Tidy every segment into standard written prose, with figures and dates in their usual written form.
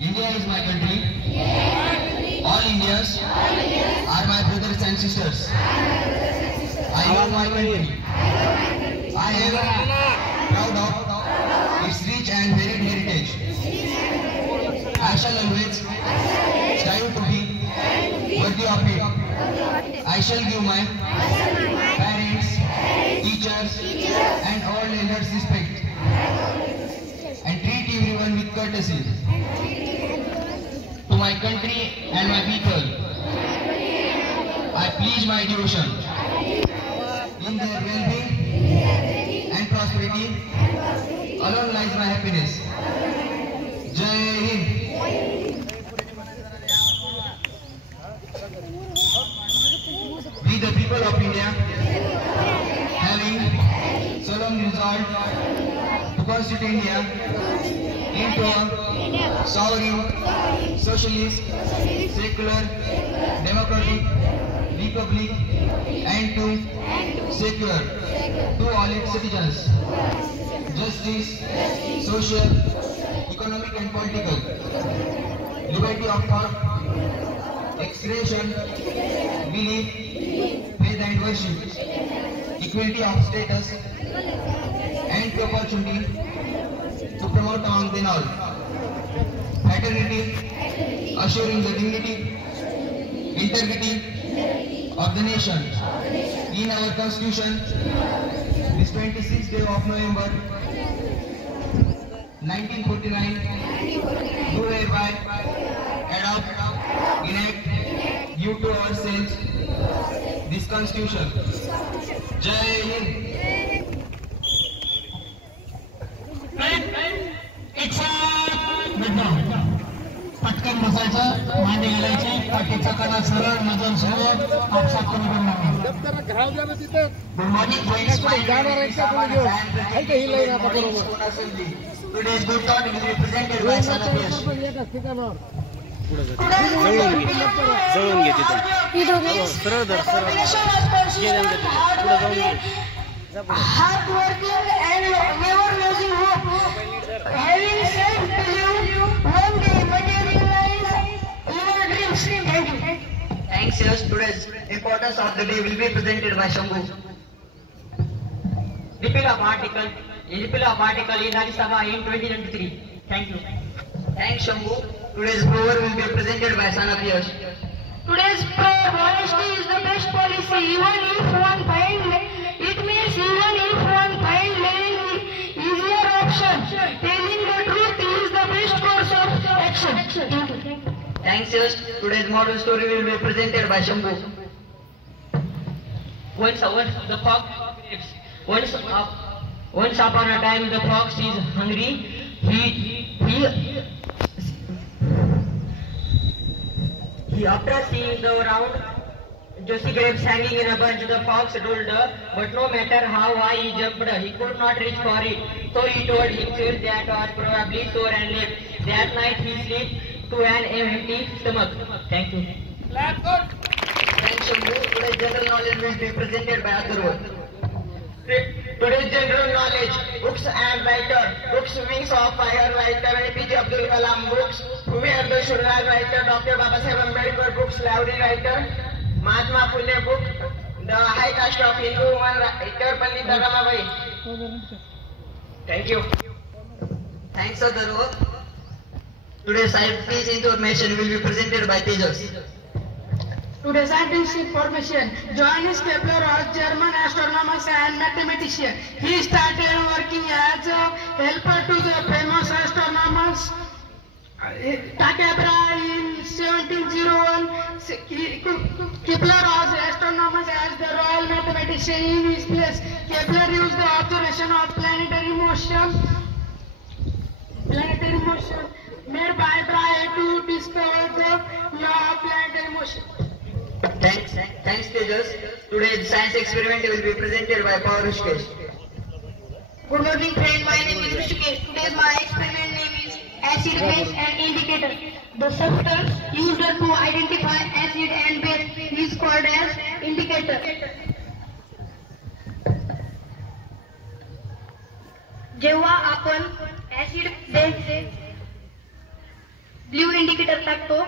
India is my country. All Indians are my brothers and sisters. I love my country. I am proud of its rich and varied heritage. I shall always strive to be worthy of it. I shall give my parents, teachers, and all elders respect and treat everyone with courtesy. To my country and my people, I pledge my devotion. In their well-being and prosperity alone lies my happiness. Jai Hind. We the people of India, having solemn resolved to constitute India into a sovereign, socialist, secular, democratic republic, and to secure to all its citizens justice, social, economic and political, liberty of thought, expression, belief, faith and worship, equality of status and opportunity to promote among them all, fraternity, assuring the dignity, integrity of the nation. In our constitution, this 26th day of November 1949, do hereby adopt, enact, give to ourselves this constitution. Jai Hind. पटकन बसायचं, मांडी घालायची, पाठीचा कणा सरळ, नजर सरळ, आपसात कोणी बनणार नाही. Today's good thought will be presented by Son of Yash. जवळून घे तिथं सरळ धर सरळ घे पुढे जाऊन घे hard working and never losing hope, having self-belief, one day materialize your dreams. Thank you. Thanks, Yash. Today's importance of the day will be presented by Shambhu. Repeal of article in Rajya Sabha in 2023. Thank you. Thanks, Shambhu. Today's proverb will be presented by Son of Yash. Today's proverb, honesty is the best policy. Even if one find it means even if one find living easier option, telling the truth is the best course of action. Thanks, Yash. Today's moral story will be presented by Shambhu. Once upon a time, the fox is hungry. He after seeing the round juicy grapes hanging in a bunch, the fox rolled, but no matter how high he jumped, he could not reach for it. So he told himself that was probably sore and left. That night he slept to an empty stomach. Thank you. Thanks, Shambhu. Today's general knowledge will be presented by Atharva. Today's general knowledge, books and writer, books Wings of Fire, writer APJ Abdul Kalam, books Who were the Shurraj writer, Dr. Babasaheb Ambedkar books, Lavri writer, Mahatma Phule book, The High Caste of Hindu Woman, writer Pandit Ramabai. Thank you. Thanks, Adaro. Today's science information will be presented by Tejas. Today's scientific information. Johannes Kepler was German astronomer and mathematician. He started working as a helper to the famous astronomers Tycho Brahe in 1701. Kepler was astronomer as the royal mathematician in his place. Kepler used the observation of planetary motion made by Brahe to discover the law of planetary motion. Thanks Tejas. Today's science experiment will be presented by Power Rishikesh. Good morning friend, my name is Rishikesh. Today's my experiment name is acid, base and indicator. The substance used to identify acid and base is called as indicator. जेव्हा आपण acid base blue indicator टाकतो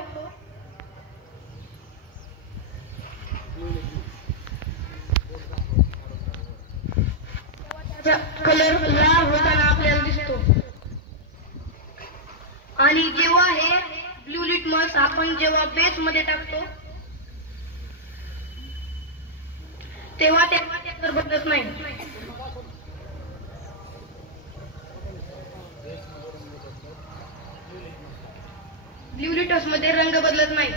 colour लाल होताना आपल्याला दिसतो आणि जेव्हा हे blue litmus आपण जेव्हा बेस मध्ये टाकतो तेव्हा ते कलर बदलत नाही. ब्ल्यू लिटमस मध्ये रंग बदलत नाही.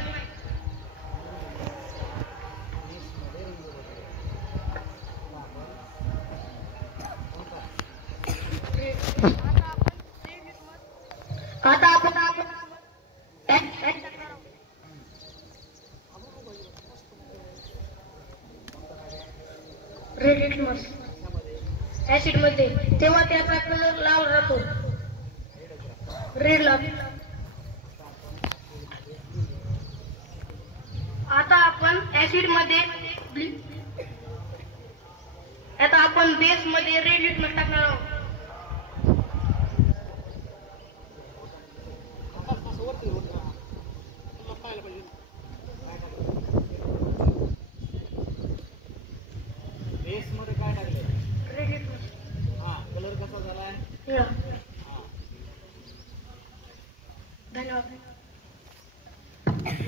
आता आपण रेड लिटमस ऍसिड मध्ये तेव्हा त्याचा कलर लाल राहतो, रेड लागतो. आता आपण ऍसिड मध्ये आता आपण बेस मध्ये रेड लिटमस टाकणार आहोत.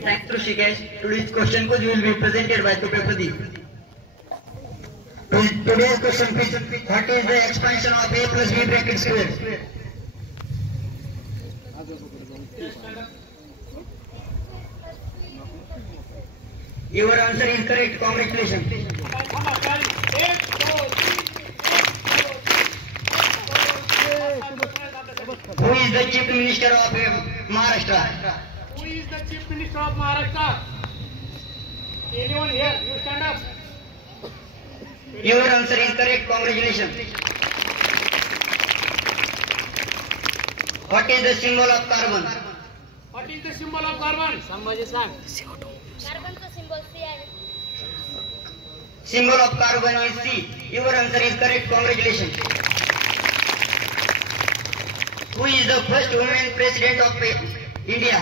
Thanks Rishikesh. Today's question quiz will be presented by Tupe Pradeep. Today's question quiz: what is the expansion of A plus B bracket square? Your answer is correct. Congratulations. Who is the Chief Minister of Maharashtra? Who is the Chief Minister of Maharashtra? Anyone here? You stand up. Your answer is correct. Congratulations. What is the symbol of carbon? What is the symbol of carbon? Somebody sang. कार्बनचा symbol C आहे. Symbol of carbon is C. Your answer is correct. Congratulations. Who is the first woman president of India?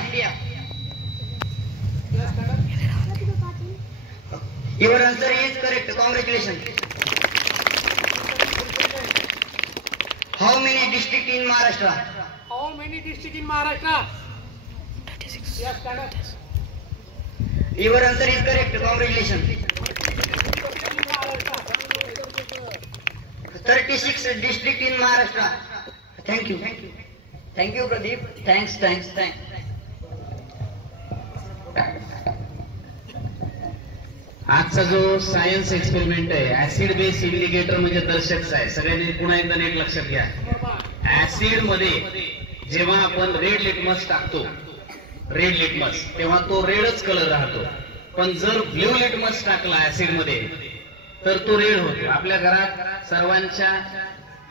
Your answer is correct. Congratulations. How many districts in Maharashtra? How many districts in Maharashtra? 36. Yes, stand up. Your answer is correct. Congratulations. 36 districts in Maharashtra. Thank you. Thank you, Pradeep. Thanks. आजचा जो science experiment आहे acid base indicator म्हणजे दर्शक आहे. सगळ्यांनी पुन्हा एकदा NEET लक्षात घ्या. ऍसिड मध्ये जेव्हा आपण रेड लिटमस टाकतो तेव्हा तो रेडच कलर राहतो. पण जर ब्ल्यू लिटमस टाकला ऍसिड मध्ये तर तो रेड होतो. आपल्या घरात सर्वांच्या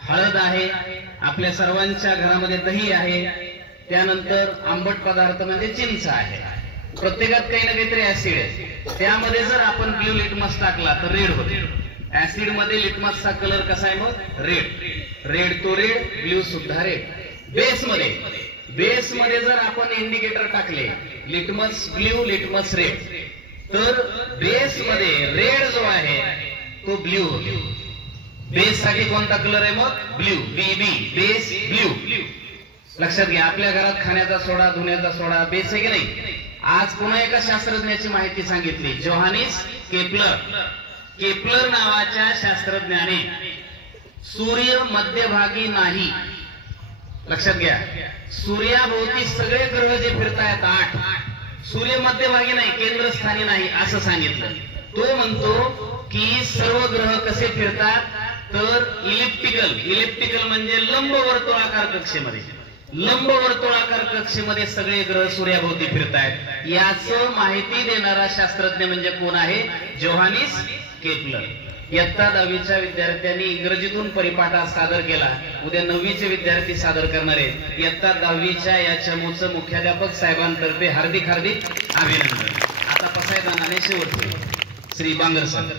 हळद आहे, आपल्या सर्वांच्या घरामध्ये दही आहे, त्यानंतर आंबट पदार्थ म्हणजे चिंच आहे. प्रत्येकात काही ना काहीतरी ऍसिड आहे. त्यामध्ये जर आपण ब्ल्यू लिटमस टाकला तर रेड होते. ऍसिड मध्ये लिटमसचा कलर कसा आहे मग रेड तो रेड, ब्ल्यू सुद्धा रेड. बेस मध्ये बेस मध्ये जर आपण इंडिकेटर टाकले लिटमस ब्ल्यू लिटमस रेड, तर बेस मध्ये रेड जो आहे तो ब्ल्यू होतो. बेस साठी कोणता कलर आहे मग? ब्ल्यू. बीबी बेस ब्ल्यू. लक्षात घ्या, आपल्या घरात खाण्याचा सोडा धुण्याचा सोडा बेस आहे की नाही. आज पुन्हा एका शास्त्रज्ञाची माहिती सांगितली, जोहानिस केपलर. केपलर नावाच्या शास्त्रज्ञाने सूर्य मध्यभागी नाही, लक्षात घ्या, सूर्याभोवती सगळे ग्रह जे फिरतायत 8, सूर्य मध्यभागी नाही, केंद्रस्थानी नाही असं सांगितलं. तो म्हणतो की सर्व ग्रह कसे फिरतात, तर इलिप्टिकल म्हणजे लंबवर्तुळाकार कक्षेमध्ये, लंबवर्तुळाकार कक्षेमध्ये सगळे ग्रह सूर्याभोवती फिरतायत. याचं माहिती देणारा शास्त्रज्ञ म्हणजे कोण आहे? Johannes Kepler. इयत्ता 10वीच्या विद्यार्थ्यांनी इंग्रजीतून परिपाठ सादर केला. उद्या 9वीचे विद्यार्थी सादर करणार आहेत. इयत्ता 10वीच्या या चमूचं मुख्याध्यापक साहेबांतर्फे हार्दिक हार्दिक अभिनंदन. आता पसायदानाने शेवटचे श्री बांगर सर.